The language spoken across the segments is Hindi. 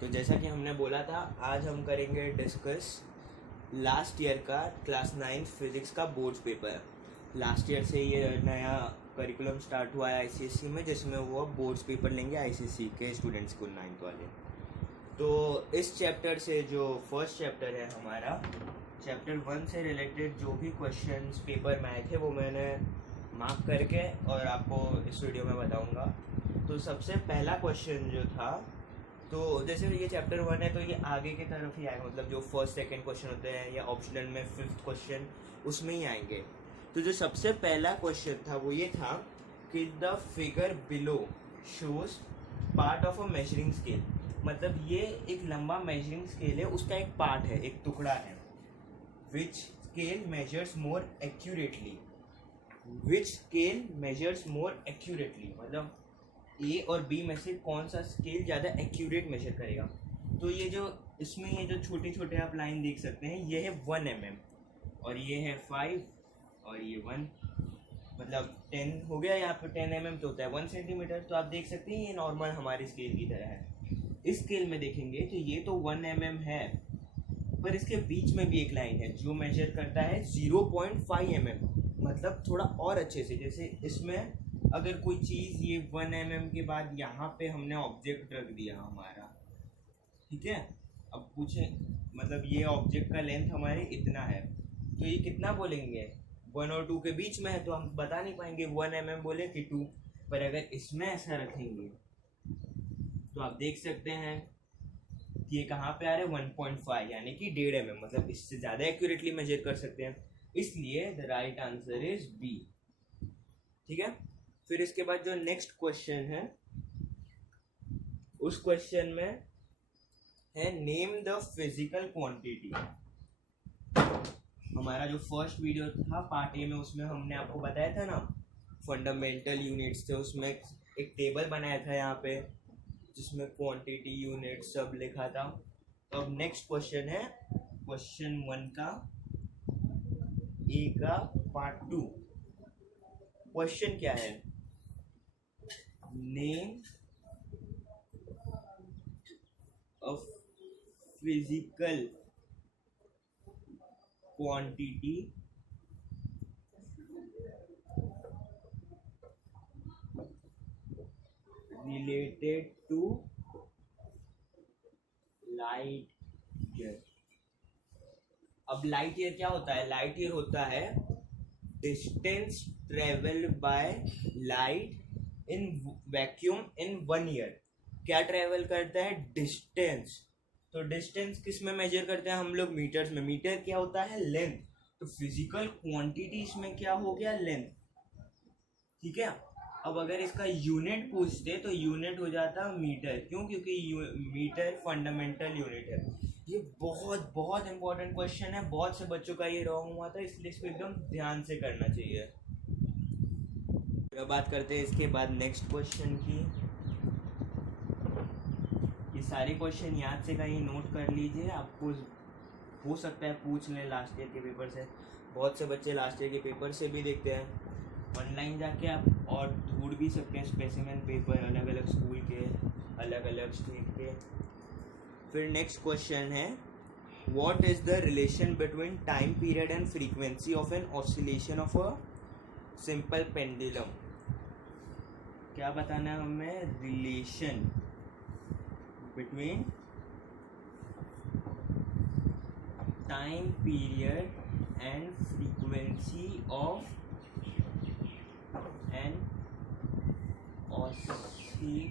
तो जैसा कि हमने बोला था, आज हम करेंगे डिस्कस लास्ट ईयर का क्लास 9 फिज़िक्स का बोर्ड्स पेपर। लास्ट ईयर से ये नया करिकुलम स्टार्ट हुआ है आईसीएसई में, जिसमें वो बोर्ड्स पेपर लेंगे आईसीएसई के स्टूडेंट्स को 9th वाले। तो इस चैप्टर से जो फर्स्ट चैप्टर है हमारा, चैप्टर 1 से रिलेटेड जो भी क्वेश्चंस पेपर में आए थे वो मैंने मार्क करके और आपको इस वीडियो में बताऊंगा। तो सबसे पहला क्वेश्चन जो था, तो जैसे ये चैप्टर 1 है तो ये आगे की तरफ ही आएगा, मतलब जो फर्स्ट सेकंड क्वेश्चन होते हैं या ऑप्शनल में 5th क्वेश्चन उसमें ही आएंगे। तो जो सबसे पहला क्वेश्चन था वो ये था कि the figure below shows part of a measuring scale. मतलब ये एक लंबा मेजरिंग स्केल है, उसका एक पार्ट है, एक टुकड़ा है। विच स्केल मेजर्स मोर एक्यूरेटली, विच स्केल मेजर्स मोर एक्यूरेटली, मतलब ए और बी में से कौन सा स्केल ज़्यादा एक्यूरेट मेजर करेगा। तो ये जो इसमें ये जो छोटे छोटे आप लाइन देख सकते हैं, ये है 1 mm और ये है 5 और ये 1, मतलब 10 हो गया। यहाँ पे 10 mm तो होता है 1 सेंटीमीटर। तो आप देख सकते हैं ये नॉर्मल हमारी स्केल की तरह है। इस स्केल में देखेंगे तो ये तो 1 mm है, पर इसके बीच में भी एक लाइन है जो मेजर करता है 0.5 mm, मतलब थोड़ा और अच्छे से। जैसे इसमें अगर कोई चीज़ ये 1 mm के बाद यहाँ पे हमने ऑब्जेक्ट रख दिया हमारा, ठीक है। अब पूछे मतलब ये ऑब्जेक्ट का लेंथ हमारे इतना है, तो ये कितना बोलेंगे, 1 और 2 के बीच में है, तो हम बता नहीं पाएंगे 1 mm बोले कि 2। पर अगर इसमें ऐसा रखेंगे तो आप देख सकते हैं कि ये कहाँ पे आ रहे हैं 1.5, यानी कि 1.5 mm, मतलब इससे ज़्यादा एक्यूरेटली मेजर कर सकते हैं। इसलिए the right answer is B, ठीक है। फिर इसके बाद जो नेक्स्ट क्वेश्चन है, उस क्वेश्चन में है नेम द फिजिकल क्वांटिटी। हमारा जो फर्स्ट वीडियो था पार्ट ए में, उसमें हमने आपको बताया था ना फंडामेंटल यूनिट्स थे, उसमें एक टेबल बनाया था यहाँ पे जिसमें क्वांटिटी यूनिट सब लिखा था। तो अब नेक्स्ट क्वेश्चन है क्वेश्चन 1 का ए का पार्ट 2। क्वेश्चन क्या है, name of physical quantity related to light year. अब लाइट ईयर क्या होता है, लाइट ईयर होता है distance travelled by light in vacuum in 1 year. क्या ट्रेवल करता है, डिस्टेंस। तो डिस्टेंस किस में मेजर करते हैं हम लोग, मीटर्स में। मीटर क्या होता है, लेंथ। तो फिजिकल क्वांटिटी इसमें क्या हो गया, लेंथ, ठीक है। अब अगर इसका यूनिट पूछते तो यूनिट हो जाता मीटर। क्यों, क्योंकि मीटर फंडामेंटल यूनिट है। ये बहुत बहुत इंपॉर्टेंट क्वेश्चन है, बहुत से बच्चों का ये रॉन्ग हुआ था, इसलिए इसको एकदम ध्यान से करना चाहिए। बात करते हैं इसके बाद नेक्स्ट क्वेश्चन की। ये सारे क्वेश्चन याद से कहीं नोट कर लीजिए, आपको हो सकता है पूछ लें लास्ट ईयर के पेपर से। बहुत से बच्चे लास्ट ईयर के पेपर से भी देखते हैं। ऑनलाइन जाके आप और ढूंढ भी सकते हैं स्पेसिमेन पेपर, अलग अलग स्कूल के, अलग अलग स्टेट के। फिर नेक्स्ट क्वेश्चन है, what is the relation between time period and frequency of an oscillation of a simple pendulum. क्या बताना है हमें, relation between time period and frequency of an oscillating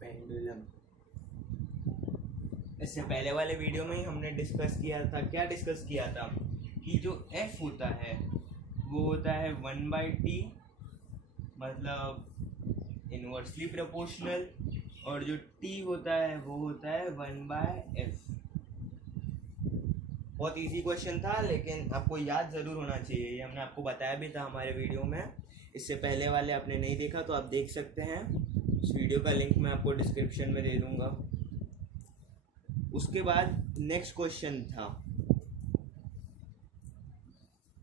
pendulum. इससे पहले वाले वीडियो में ही हमने डिस्कस किया था, क्या डिस्कस किया था, कि जो f होता है वो होता है 1/t, मतलब इनवर्सली प्रोपोर्शनल, और जो t होता है वो होता है 1/f। बहुत इजी क्वेश्चन था, लेकिन आपको याद ज़रूर होना चाहिए। ये हमने आपको बताया भी था हमारे वीडियो में। इससे पहले वाले आपने नहीं देखा तो आप देख सकते हैं, इस वीडियो का लिंक मैं आपको डिस्क्रिप्शन में दे दूँगा। उसके बाद नेक्स्ट क्वेश्चन था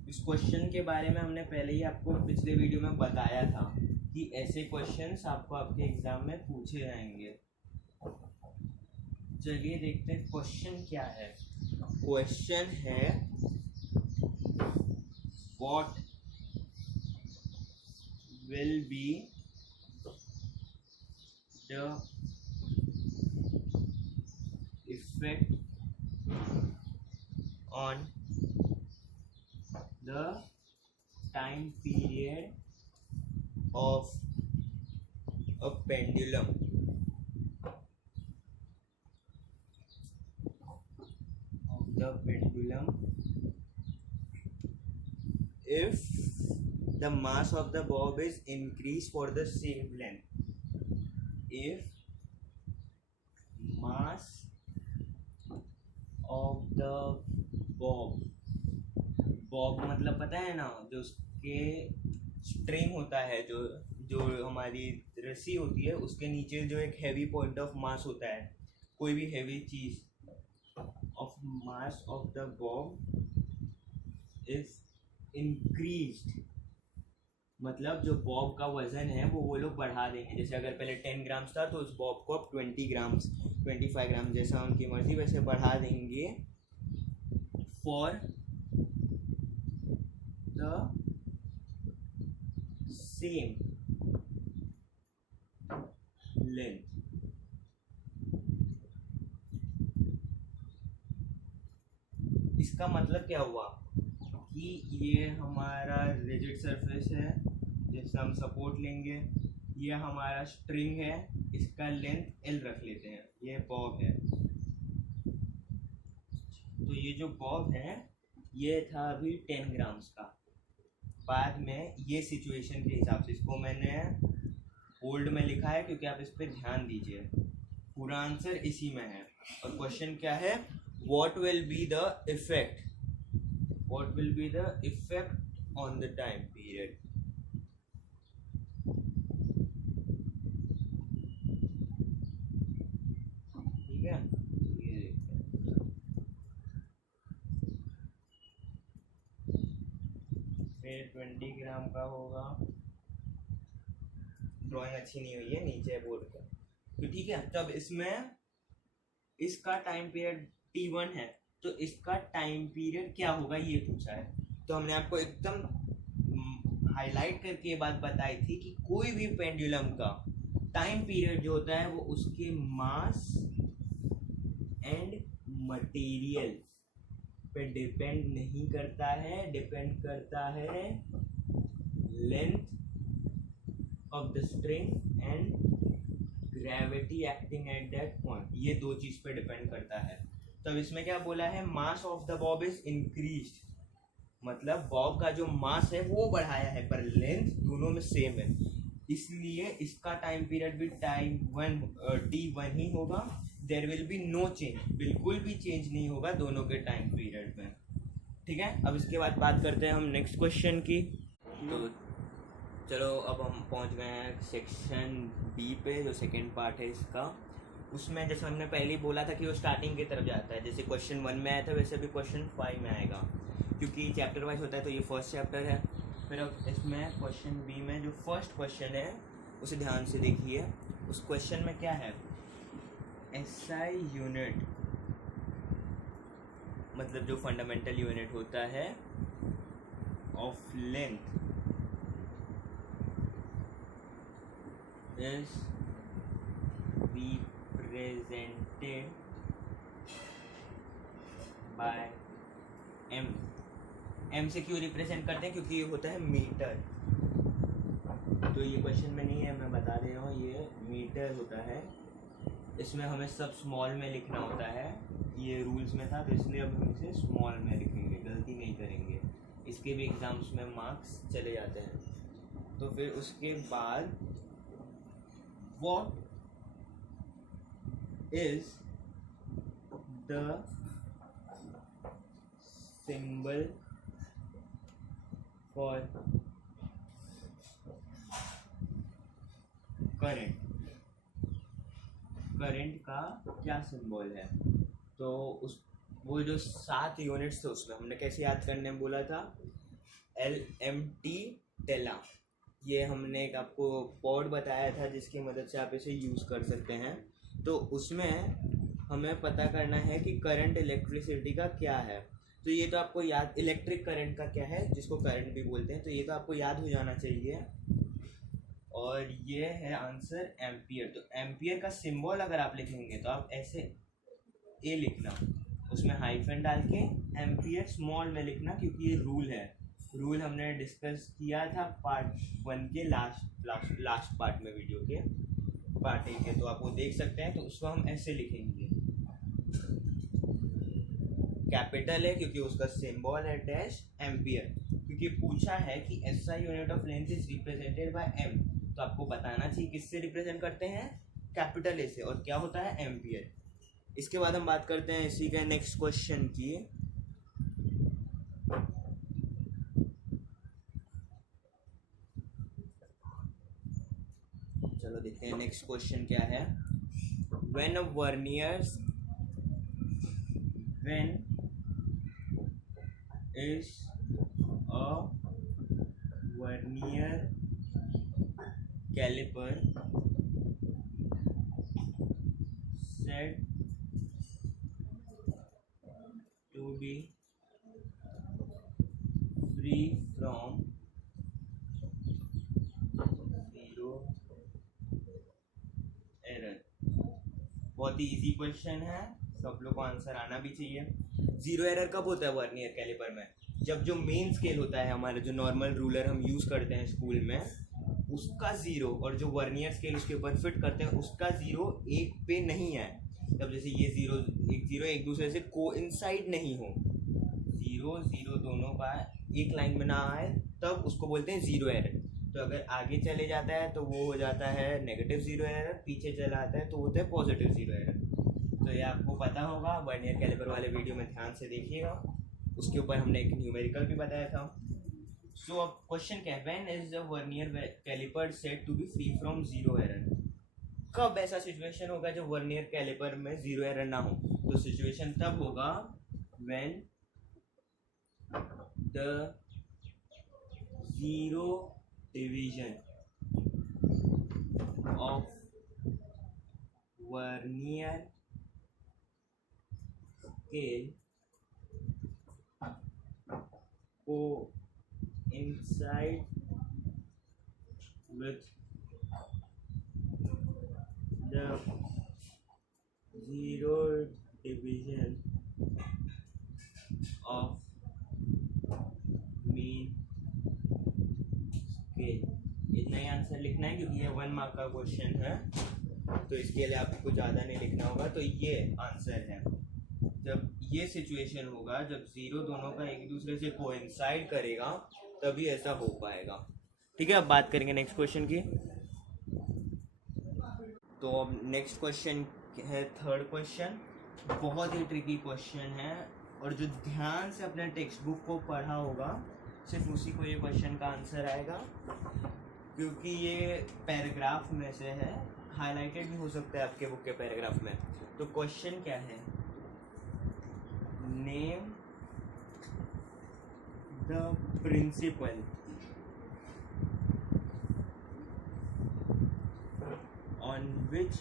इस क्वेश्चन के बारे में हमने पहले ही आपको पिछले वीडियो में बताया था कि ऐसे क्वेश्चंस आपको आपके एग्जाम में पूछे जाएंगे। चलिए देखते हैं क्वेश्चन क्या है। क्वेश्चन है what will be the effect on the time period of a pendulum if the mass of the bob is increased for the same length। if mass of the bob, Bob मतलब पता है ना, जो उसके स्ट्रिंग होता है, जो जो हमारी रस्सी होती है, उसके नीचे जो एक हैवी पॉइंट ऑफ मास होता है, कोई भी हैवी चीज of mass of the Bob is increased, मतलब जो बॉब का वजन है वो लोग बढ़ा देंगे। जैसे अगर पहले 10 ग्राम्स था तो उस बॉब को अब 20 ग्राम्स 25 ग्राम जैसा उनकी मर्जी वैसे बढ़ा देंगे फॉर the same length। इसका मतलब क्या हुआ कि ये हमारा रिजिड सरफेस है जिससे हम सपोर्ट लेंगे, ये हमारा स्ट्रिंग है, इसका लेंथ L रख लेते हैं, ये बॉब है। तो ये जो बॉब है ये था अभी 10 ग्राम्स का। बाद में ये सिचुएशन के हिसाब से इसको मैंने बोल्ड में लिखा है क्योंकि आप इस पर ध्यान दीजिए, पूरा आंसर इसी में है। और क्वेश्चन क्या है, what will be the effect, what will be the effect on the time period. ठीक है, ये देखते हैं। फिर 20 ग्राम का होगा, ड्राइंग अच्छी नहीं हुई है, नीचे है बोर्ड का, तो ठीक है। तब इसमें इसका टाइम पीरियड T1 है, तो इसका टाइम पीरियड क्या होगा ये पूछा है। तो हमने आपको एकदम हाईलाइट करके ये बात बताई थी कि कोई भी पेंडुलम का टाइम पीरियड जो होता है वो उसके मास एंड मटेरियल पे डिपेंड नहीं करता है, डिपेंड करता है length of the string and gravity acting at that point, ये दो चीज पे डिपेंड करता है। तब इसमें क्या बोला है, mass of the Bob is increased, मतलब बॉब का जो मास है वो बढ़ाया है पर लेंथ दोनों में सेम है, इसलिए इसका टाइम पीरियड भी T1 ही होगा। There will be no change, बिल्कुल भी चेंज नहीं होगा दोनों के टाइम पीरियड में। ठीक है, अब इसके बाद बात करते हैं हम नेक्स्ट क्वेश्चन की। तो चलो अब हम पहुंच गए हैं सेक्शन बी पे, जो सेकंड पार्ट है इसका। उसमें जैसे हमने पहले ही बोला था कि वो स्टार्टिंग की तरफ जाता है, जैसे क्वेश्चन 1 में आया था वैसे भी क्वेश्चन 5 में आएगा, क्योंकि चैप्टर वाइज होता है। तो ये फर्स्ट चैप्टर है। फिर अब इसमें क्वेश्चन बी में जो फर्स्ट क्वेश्चन है उसे ध्यान से देखिए। उस क्वेश्चन में क्या है, SI यूनिट, मतलब जो फंडामेंटल यूनिट होता है of length is represented by m। m से क्यों रिप्रेजेंट करते हैं, क्योंकि ये होता है मीटर। तो ये क्वेश्चन में नहीं है, मैं बता दे रहा हूँ, ये मीटर होता है। इसमें हमें सब स्मॉल में लिखना होता है, ये रूल्स में था, तो इसलिए अब हम इसे स्मॉल में लिखेंगे, गलती नहीं करेंगे। इसके भी एग्जाम्स में मार्क्स चले जाते हैं। तो फिर उसके बाद what is the symbol for current, current का क्या सिंबल है। तो उस वो जो 7 यूनिट्स थे उसमें हमने कैसे याद करने बोला था LMT टेला। ये हमने एक आपको पॉड बताया था जिसकी मदद से आप इसे यूज़ कर सकते हैं। तो उसमें हमें पता करना है कि करंट इलेक्ट्रिसिटी का क्या है। तो ये तो आपको याद, इलेक्ट्रिक करंट का क्या है, जिसको करंट भी बोलते हैं, तो ये तो आपको याद हो जाना चाहिए। और ये है आंसर एम्पियर। तो एम्पियर का सिंबल अगर आप लिखेंगे तो आप ऐसे ए लिखना, उसमें हाइफन डाल के एम्पियर स्मॉल में लिखना, क्योंकि ये रूल है। रूल हमने डिस्कस किया था पार्ट 1 के लास्ट पार्ट में, वीडियो के पार्ट 1 के, तो आप वो देख सकते हैं। तो उसको हम ऐसे लिखेंगे, कैपिटल है क्योंकि उसका सिंबल है डैश एम्पियर, क्योंकि पूछा है कि SI unit of length is represented by M. तो आपको बताना चाहिए किससे रिप्रेजेंट करते हैं, कैपिटल ए से, और क्या होता है एम्पियर। इसके बाद हम बात करते हैं इसी के नेक्स्ट क्वेश्चन की। चलो देखते हैं नेक्स्ट क्वेश्चन क्या है। when is a vernier caliper said to be free from zero error? बहुत ही इजी क्वेश्चन है, सब लोग को आंसर आना भी चाहिए। जीरो एरर कब होता है वर्नियर कैलिपर में? जब जो मेन स्केल होता है हमारा, जो नॉर्मल रूलर हम यूज़ करते हैं स्कूल में, उसका ज़ीरो, और जो वर्नियर स्केल उसके ऊपर फिट करते हैं उसका ज़ीरो एक पे नहीं है। तब जैसे ये ज़ीरो एक दूसरे से कोइंसाइड नहीं हो, ज़ीरो ज़ीरो दोनों का एक लाइन में ना आए, तब उसको बोलते हैं ज़ीरो एरर। तो अगर आगे चले जाता है तो वो हो जाता है नेगेटिव ज़ीरो एरर, पीछे चला आता है तो होता है पॉजिटिव ज़ीरो एरर। तो ये आपको पता होगा, वर्नियर कैलिपर वाले वीडियो में ध्यान से देखिएगा, उसके ऊपर हमने एक न्यूमेरिकल भी बताया था। सो अब क्वेश्चन क्या है, when is the vernier calliper said to be free from zero error? कब ऐसा सिचुएशन होगा जब वर्नियर कैलिपर में जीरो एरर ना हो? तो सिचुएशन तब होगा when the zero division of vernier scale coincide with the zero division of mean scale। इतना ही आंसर लिखना है क्योंकि ये 1 मार्क का क्वेश्चन है, तो इसके लिए आपको ज़्यादा नहीं लिखना होगा। तो ये आंसर है, जब ये सिचुएशन होगा जब जीरो दोनों का एक दूसरे से कोइंसाइड करेगा तभी ऐसा हो पाएगा। ठीक है, अब बात करेंगे नेक्स्ट क्वेश्चन की। तो अब नेक्स्ट क्वेश्चन है थर्ड क्वेश्चन। बहुत ही ट्रिकी क्वेश्चन है, और जो ध्यान से अपने टेक्स्ट बुक को पढ़ा होगा सिर्फ उसी को ये क्वेश्चन का आंसर आएगा, क्योंकि ये पैराग्राफ में से है, हाईलाइटेड भी हो सकता है आपके बुक के पैराग्राफ में। तो क्वेश्चन क्या है, name the principle on which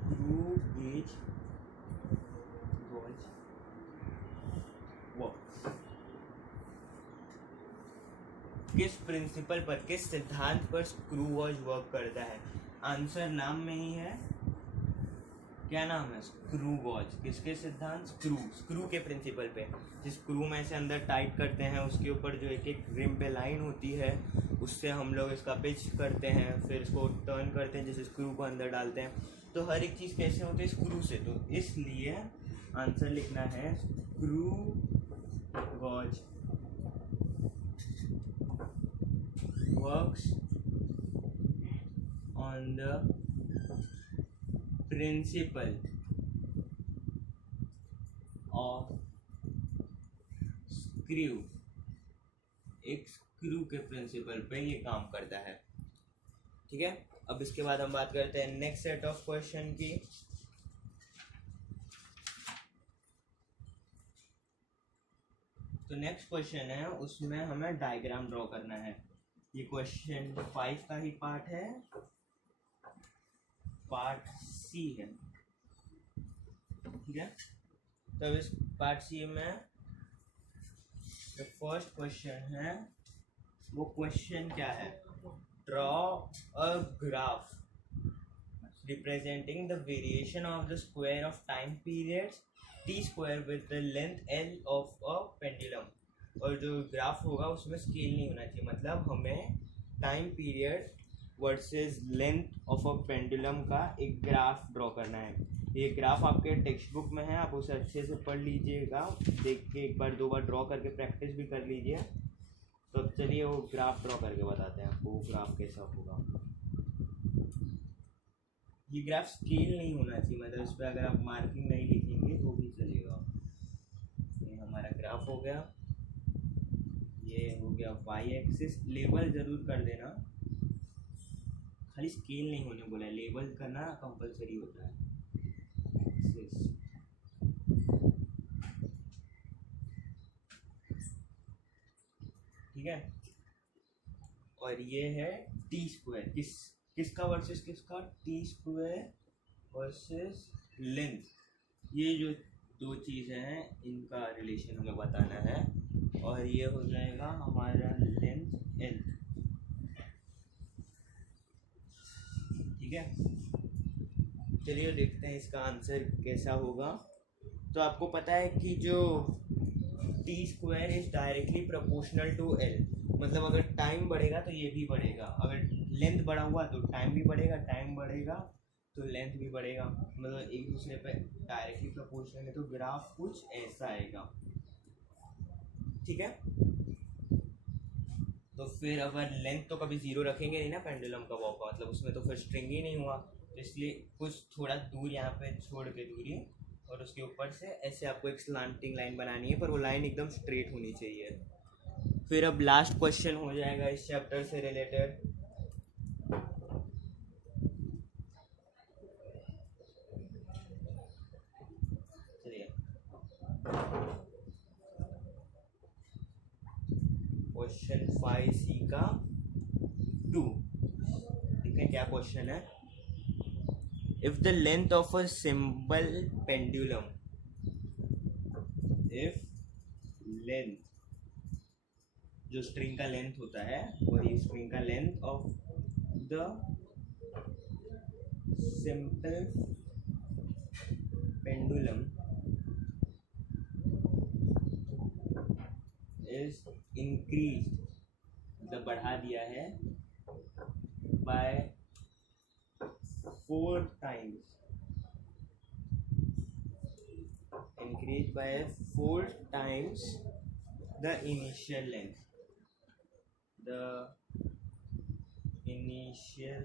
screw gauge works। किस प्रिंसिपल पर, किस सिद्धांत पर स्क्रू वॉच वर्क करता है? आंसर नाम में ही है, क्या नाम है, स्क्रू वॉच। किसके सिद्धांत? स्क्रू के प्रिंसिपल पे। जिस स्क्रू में से अंदर टाइट करते हैं उसके ऊपर जो एक एक रिम पे लाइन होती है, उससे हम लोग इसका पिच करते हैं, फिर इसको टर्न करते हैं, जैसे स्क्रू को अंदर डालते हैं। तो हर एक चीज़ कैसे होती है, स्क्रू से। तो इसलिए आंसर लिखना है screw watch works on the principle of screw. एक स्क्रू के प्रिंसिपल पे ये काम करता है। ठीक है, अब इसके बाद हम बात करते हैं नेक्स्ट सेट ऑफ क्वेश्चन की। तो नेक्स्ट क्वेश्चन है, उसमें हमें डायग्राम ड्रॉ करना है। ये क्वेश्चन 5 का ही पार्ट है, पार्ट सी है, ठीक है। तो इस पार्ट सी में जो फर्स्ट क्वेश्चन है वो क्वेश्चन क्या है, draw a graph representing the variation of the square of time periods t square with the length l of a pendulum। और जो ग्राफ होगा उसमें स्केल नहीं होना चाहिए, मतलब हमें time period versus length of a pendulum का एक ग्राफ ड्रॉ करना है। ये ग्राफ आपके टेक्स्ट बुक में है, आप उसे अच्छे से पढ़ लीजिएगा, देख के एक बार 2 बार ड्रॉ करके प्रैक्टिस भी कर लीजिए। तो अब चलिए वो ग्राफ ड्रॉ करके बताते हैं आपको वो ग्राफ कैसा होगा। ये ग्राफ स्केल नहीं होना चाहिए, मतलब इस पर अगर आप मार्किंग नहीं लिखेंगे तो भी चलेगा। ये हमारा ग्राफ हो गया, ये हो गया वाई एक्सिस। लेबल ज़रूर कर देना, खाली स्केल नहीं होने बोला है, लेबल करना कंपलसरी होता है। एक्सिस ठीक है। और ये है टी स्क्वायर, किसका वर्सेस किसका, टी स्क्वायर वर्सेस लेंथ। ये जो 2 चीज़ें हैं इनका रिलेशन हमें बताना है, और ये हो जाएगा हमारा लेंथ एल, ठीक है। चलिए देखते हैं इसका आंसर कैसा होगा। तो आपको पता है कि जो T square is directly proportional to L, मतलब अगर टाइम बढ़ेगा तो ये भी बढ़ेगा, अगर लेंथ बढ़ा हुआ तो टाइम भी बढ़ेगा, टाइम बढ़ेगा तो लेंथ भी बढ़ेगा, मतलब एक दूसरे पे डायरेक्टली प्रोपोर्शनल है। तो ग्राफ कुछ ऐसा आएगा, ठीक है। तो फिर अगर लेंथ तो कभी 0 रखेंगे नहीं ना पेंडुलम का वॉक का, मतलब उसमें तो फिर स्ट्रिंग ही नहीं हुआ, तो इसलिए कुछ थोड़ा दूर यहाँ पे छोड़ के दूरी, और उसके ऊपर से ऐसे आपको एक स्लांटिंग लाइन बनानी है, पर वो लाइन एकदम स्ट्रेट होनी चाहिए। फिर अब लास्ट क्वेश्चन हो जाएगा इस चैप्टर से रिलेटेड। चलिए क्वेश्चन 5C का 2 देखते हैं क्या क्वेश्चन है। If the length of a simple pendulum, if length जो स्ट्रिंग का लेंथ होता है वही स्ट्रिंग का length of the simple pendulum is increase, मतलब बढ़ा दिया है, bye 4 times, increased by 4 times the initial length, the initial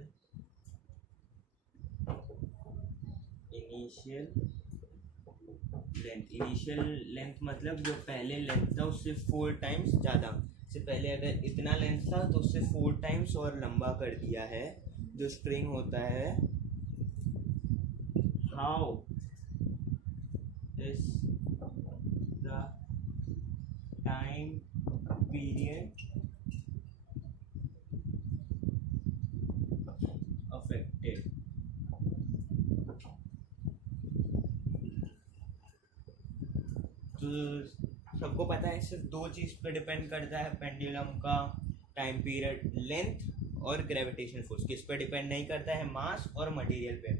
length मतलब जो पहले लेंथ था उससे 4 टाइम्स ज़्यादा, से पहले अगर इतना लेंथ था तो उससे 4 टाइम्स और लंबा कर दिया है जो स्ट्रिंग होता है। How is the time period affected. तो सबको पता है सिर्फ 2 चीज़ पे डिपेंड करता है पेंडुलम का टाइम पीरियड, लेंथ और ग्रेविटेशनल फोर्स। किस पे डिपेंड नहीं करता है, मास और मटेरियल पे।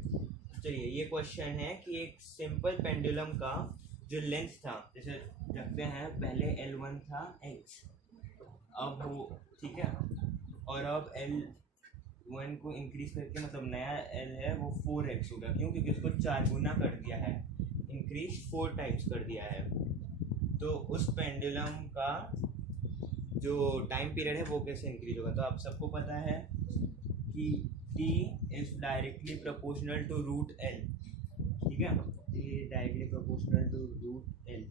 चलिए ये क्वेश्चन है कि एक सिंपल पेंडुलम का जो लेंथ था, जैसे रखते हैं पहले L1 था x, अब वो ठीक है, और अब L1 को इंक्रीज करके मतलब नया L है वो 4x होगा, क्यों, क्योंकि उसको 4 गुना कर दिया है, इंक्रीज 4 टाइम्स कर दिया है। तो उस पेंडुलम का जो टाइम पीरियड है वो कैसे इंक्रीज होगा। तो आप सबको पता है कि t is directly proportional to root l, ठीक है, ये directly proportional to root l।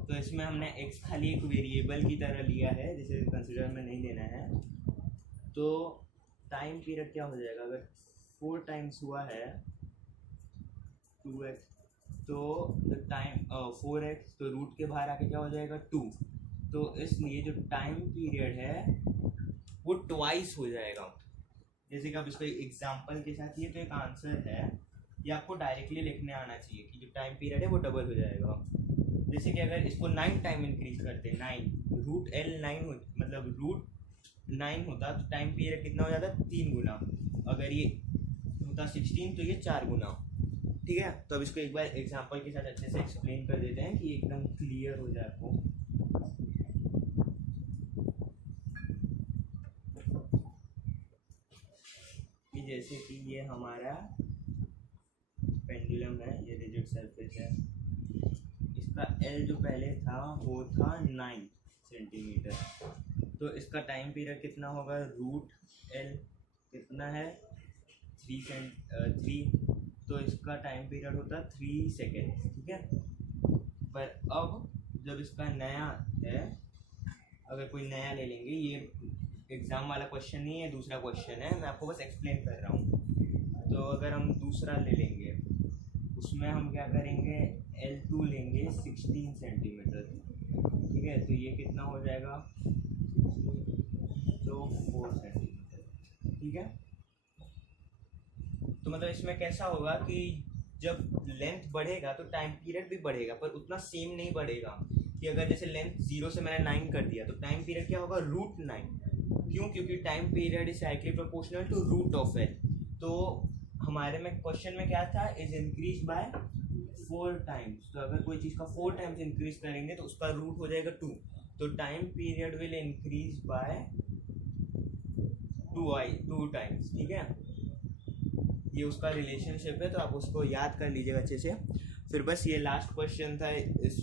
तो इसमें हमने x खाली एक वेरिएबल की तरह लिया है, जिसे कंसिडर में नहीं लेना है। तो टाइम पीरियड क्या हो जाएगा, अगर 4 टाइम्स हुआ है 2x, तो टाइम 4x, तो रूट के बाहर आके क्या हो जाएगा 2, तो इसलिए जो टाइम पीरियड है वो ट्वाइस हो जाएगा। जैसे कि आप इसको एग्जांपल के साथ, ये तो एक आंसर है, ये आपको डायरेक्टली लिखने आना चाहिए कि जो टाइम पीरियड है वो डबल हो जाएगा। जैसे कि अगर इसको 9 टाइम इंक्रीज करते हैं, 9 रूट एल 9 मतलब रूट 9 होता तो टाइम पीरियड कितना हो जाता, 3 गुना। अगर ये होता 16 तो ये 4 गुना। ठीक है, तो अब इसको एक बार एग्जांपल के साथ अच्छे से एक्सप्लेन कर देते हैं कि एकदम क्लियर हो जाए आपको। कि जैसे कि ये हमारा पेंडुलम है, ये रिजिड सरफेस है, इसका एल जो पहले था वो था 9 सेंटीमीटर। तो इसका टाइम पीरियड कितना होगा, रूट एल कितना है 3, तो इसका टाइम पीरियड होता 3 सेकेंड। ठीक है, पर अब जब इसका नया है, अगर कोई नया ले लेंगे, ये एग्ज़ाम वाला क्वेश्चन नहीं है, दूसरा क्वेश्चन है, मैं आपको बस एक्सप्लेन कर रहा हूँ। तो अगर हम दूसरा ले लेंगे, उसमें हम क्या करेंगे, L2 लेंगे 16 सेंटीमीटर। ठीक है, तो ये कितना हो जाएगा, तो 4 सेंटीमीटर। ठीक है, तो मतलब इसमें कैसा होगा कि जब लेंथ बढ़ेगा तो टाइम पीरियड भी बढ़ेगा, पर उतना सेम नहीं बढ़ेगा। कि अगर जैसे लेंथ 0 से मैंने 9 कर दिया तो टाइम पीरियड क्या होगा, रूट 9। क्यों, क्योंकि time period is directly proportional to root of L. तो हमारे में क्वेश्चन में क्या था, इज इंक्रीज बाय 4 टाइम्स। तो अगर कोई चीज़ का 4 टाइम्स इंक्रीज करेंगे तो उसका रूट हो जाएगा 2। तो time period will increase by 2 times. ठीक है, ये उसका रिलेशनशिप है, तो आप उसको याद कर लीजिएगा अच्छे से। फिर बस ये लास्ट क्वेश्चन था इस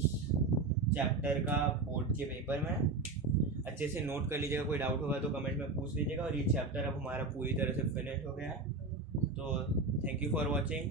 चैप्टर का बोर्ड के पेपर में, अच्छे से नोट कर लीजिएगा। कोई डाउट होगा तो कमेंट में पूछ लीजिएगा। और ये चैप्टर अब हमारा पूरी तरह से फिनिश हो गया है। तो थैंक यू फॉर वॉचिंग।